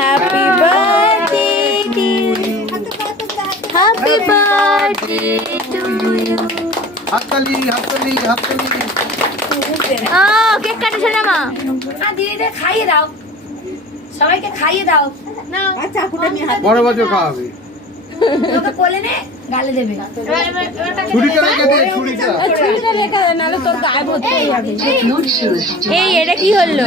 Happy birthday happy birthday to you. হাততালি হাততালি হাততালি। কেক কাটেছো না মা? দিদিদের খাইয়ে দাও, সবাইকে খাইয়ে দাও। বড় বছর খাওয়াবে। তোকে কোলে নে, গালে দেবে। ছুরিটা রেখে দে, ছুরিটা। এই এটা কি হলো?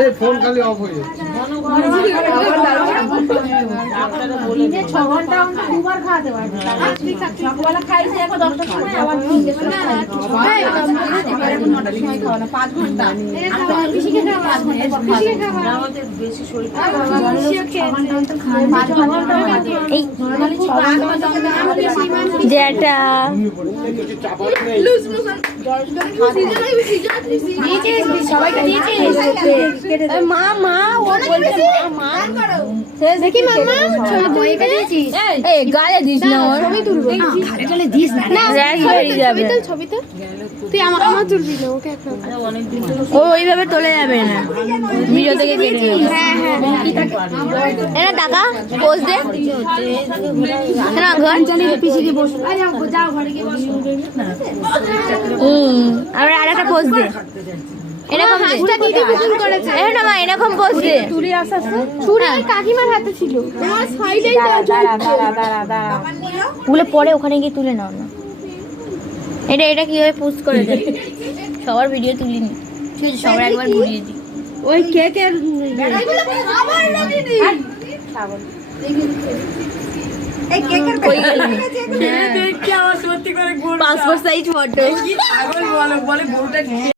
এই ফোন খালি অফ হয়ে যাচ্ছে। সকালবেলা খাইছে, এখন 10টার সময় আবার যেটা সবাইকে দিয়েছিস। মা মা ও বলছে মা দেখি মামা ছবি দিয়েছিস। এই গালে দিস না ওর ছবি তুলবো। ঘাড়ে চলে দিস না। ছবি তো তুই আমার তুলবি না ওকে একটা ও ওইভাবে তোলে যাবে না ভিডিও থেকে কেটে নেব। হ্যাঁ হ্যাঁ টাকা পোজ দে না ঘর চালিয়ে পিছিয়ে গিয়ে বস। যাও ঘরে গিয়ে বসো। আর আরেকটা পোজ দে এরকম হাতটা দিদি বুকিং করেছে এই না মা এরকম পোজ দে চুরি আসাছে চুরি কাকিমার হাতে ছিল আমার সাইডেই দাঁড়া ওগুলো পরে ওখানে গিয়ে তুলে নাও না। এটা কিভাবে পোস্ট করে দেয় সবার ভিডিও তুলিনি ঠিক আছে সবার একবার ঘুরিয়ে দিই ওই কেকের আমার লাগিয়ে দি। এই কেকের পাসপোর্ট সাইজ ফটো বলে গরুটা